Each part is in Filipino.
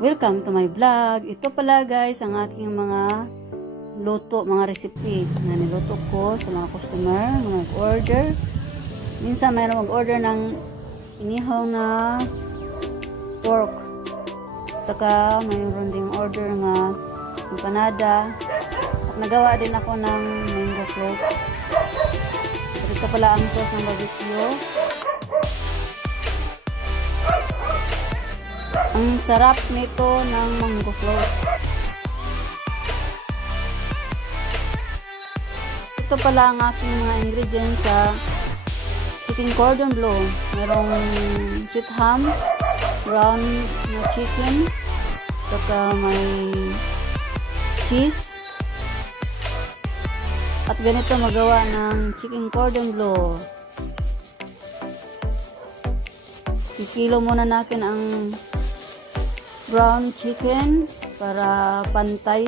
Welcome to my vlog. Ito pala guys ang aking mga luto, mga recipe na niluto ko sa mga customer na mag-order. Minsan mayroon mag-order ng inihaw na pork. Saka mayroon ding order na empanada. At nagawa din ako ng mango float. At ito pala ang sauce ng barbecue. Ang sarap nito ng mango float. Ito pala ang aking mga ingredients sa chicken cordon bleu. Merong sweet ham, brown na chicken, saka may cheese. At ganito magawa ng chicken cordon bleu. Ikilo muna natin ang brown chicken para pantay.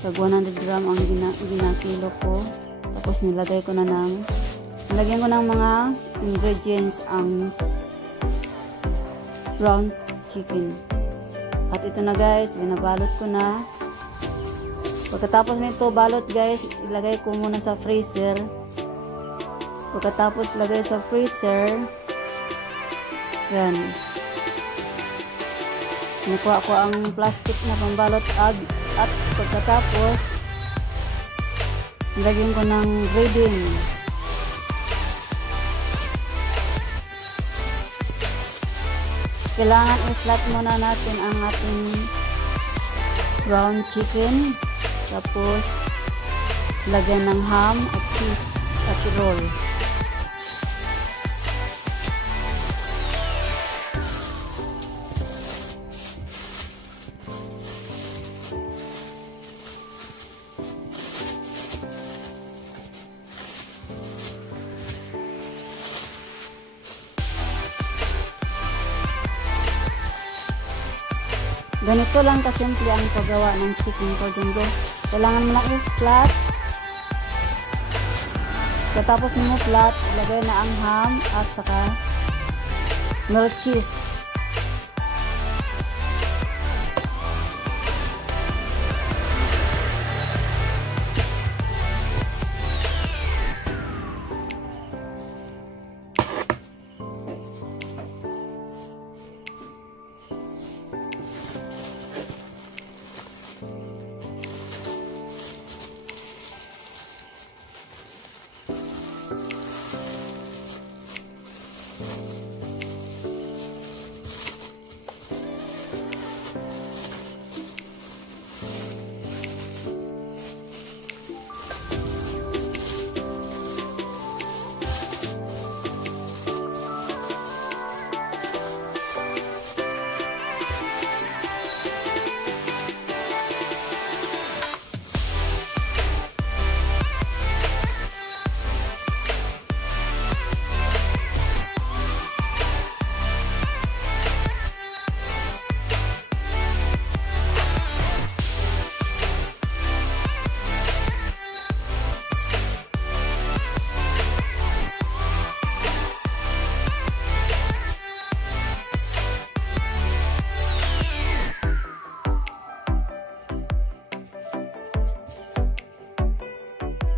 Tag 100 gram ang ginakilo ko. Tapos nilagyan ko ng mga ingredients ang brown chicken. At ito na guys, binabalot ko na. Pagkatapos nito balot guys, ilagay ko muna sa freezer. Pagkatapos lagay sa freezer, yan. Nakuha ko ang plastic na pambalot at pagkatapos lagyan ko ng breading. Kailangan i-flat muna natin ang ating brown chicken, tapos lagyan ng ham at cheese at roll. Ganito lang kasimple ang paggawa ng chicken cordon bleu. Kailangan mo lang i-flat. Katapos mo flat, ilagay na ang ham at saka milk cheese.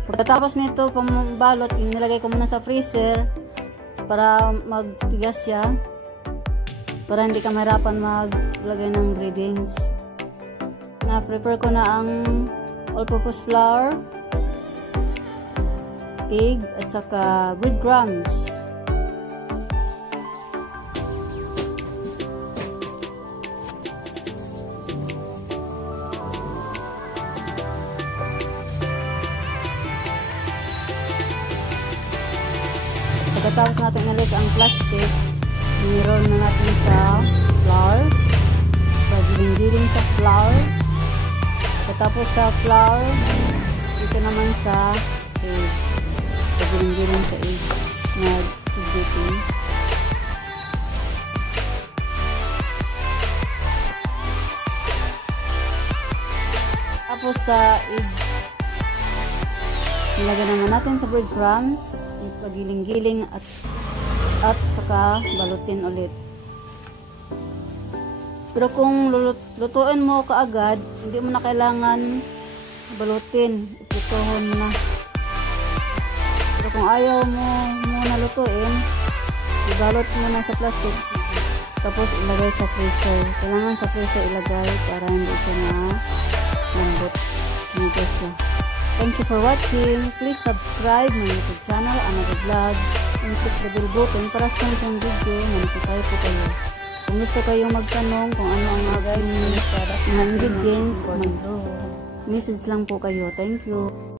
Pagkatapos nito pambalot, inilagay ko muna sa freezer para magtigas siya, para hindi ka mahirapan maglagay ng ingredients. Na-prepare ko na ang all-purpose flour, egg at saka breadcrumbs. Pagkatapos natin inalis ang plastic, i-roll na natin sa flour. Pagiling-giling sa flour. Pagkatapos sa flour, ito naman sa egg. Pagiling-giling sa egg na beating. Tapos sa egg, nilagyan naman natin sa breadcrumbs. Pagiling-giling at saka balutin ulit. Pero kung lutuin mo kaagad, hindi mo na kailangan balutin. Ipritohon mo na. Pero kung ayaw mo muna lutuin, ibalot mo na sa plastic. Tapos ilagay sa freezer. Kailangan sa freezer ilagay para hindi siya na lambot. Nito siya. Thank you for watching. Please subscribe my YouTube channel, Another Vlog. And click the bell button para sa isang video. Manipitay po kayo. Kung gusto kayong magtanong kung ano ang mga ingredients, mag-message lang po kayo. Thank you.